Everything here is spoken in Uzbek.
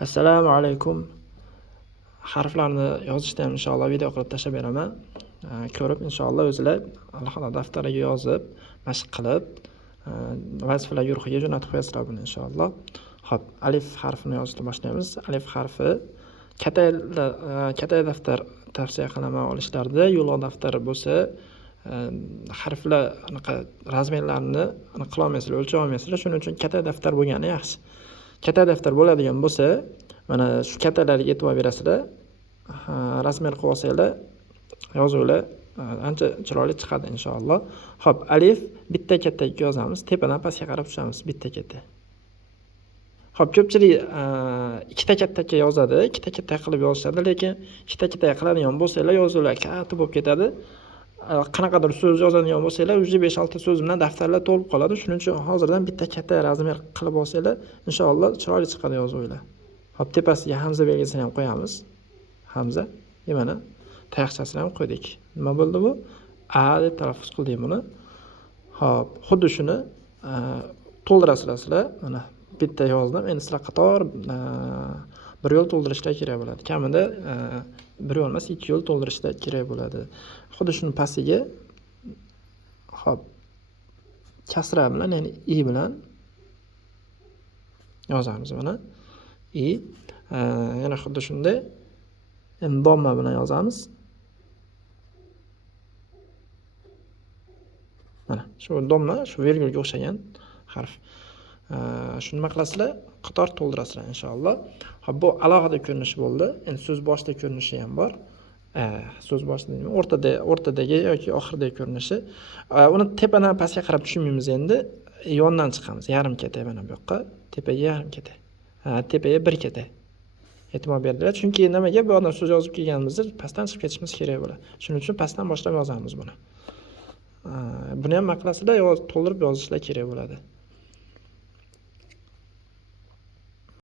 Assalomu alaykum. Harflarni yozishda ham inshaalloh video qilib tashlab beraman. Ko'rib inshaalloh o'zingizlar alohida daftariga yozib, mashq qilib, vazifalar guruhiga jo'natib qo'yasizlar buni inshaalloh. Xo'p, alif harfini yozishni boshlaymiz. Alif harfi katta daftar tavsiya qilaman olishlarda, yo'lloq daftari bo'lsa, harflar anaqa razmerlarini qila olmaysizlar, o'lchay olmaysizlar. Shuning uchun katta daftar bo'lgani yaxshi. Katta daftar bo'ladigan bo'lsa, mana shu kattalarga e'tibor berasizlar. Razmer qilib olsanglar, yozuvlar ancha chiroyli chiqadi inshaalloh. Xo'p, alif bitta kattaga yozamiz, tepadan pastga qarab tushamiz, bitta katta. Xo'p, ko'pchilik ikkita kattaga yozadi, ikkita katta qilib yozishadi, lekin ikkita katta qiladigan bo'lsanglar, yozuvlar katta bo'lib ketadi. Qanaqadir so'z yozadigan bo'lsanglar, 5-6 so'z bilan daftarlar to'lib qoladi. Shuning uchun hozirdan bitta katta razmer qilib olsanglar, inshaalloh chiroyli chiqadi yozuvlar. Hop, tepasiga hamza belgisini ham qo'yamiz. Hamza. Mana tayoqchasini ham qo'ydik. Nima bo'ldi bu? A deb talaffuz qildik buni. Hop, xuddi shuni to'ldirasizlar. Mana bitta yozdim. Endi sizlar qator bir yo'l to'ldirishlar kerak bo'ladi. Kamida bir yo'l emas, 2 yo'l to'ldirishlar kerak bo'ladi. Xuddi shuni pastiga hop kasra bilan, ya'ni i bilan yozamiz mana. I yana xuddi shunday domma bilan yozamiz. Mana shu domma, shu virgulga o'xshagan harf. Shuni nima qilasizlar? Qator to'ldirasizlar inshaalloh. Hop, bu alohida ko'rinishi bo'ldi. Endi so'z boshida ko'rinishi ham bor. So'z boshida nima? O'rtadagi yoki oxirdagi ko'rinishi. Uni tepadan pastga qarab tushunmaymiz endi. Yondan chiqamiz. Yarim keta mana bu yoqqa. Tepaga yarim keta. Tepaga bir keta. E'tibor berdilar. Chunki nimaga bu odam so'z yozib kelganimizda pastdan chiqib ketishimiz kerak bo'ladi. Shuning uchun pastdan boshlab yozamiz buni. Buni ham nima qilasizlar? To'ldirib yozishlar kerak bo'ladi.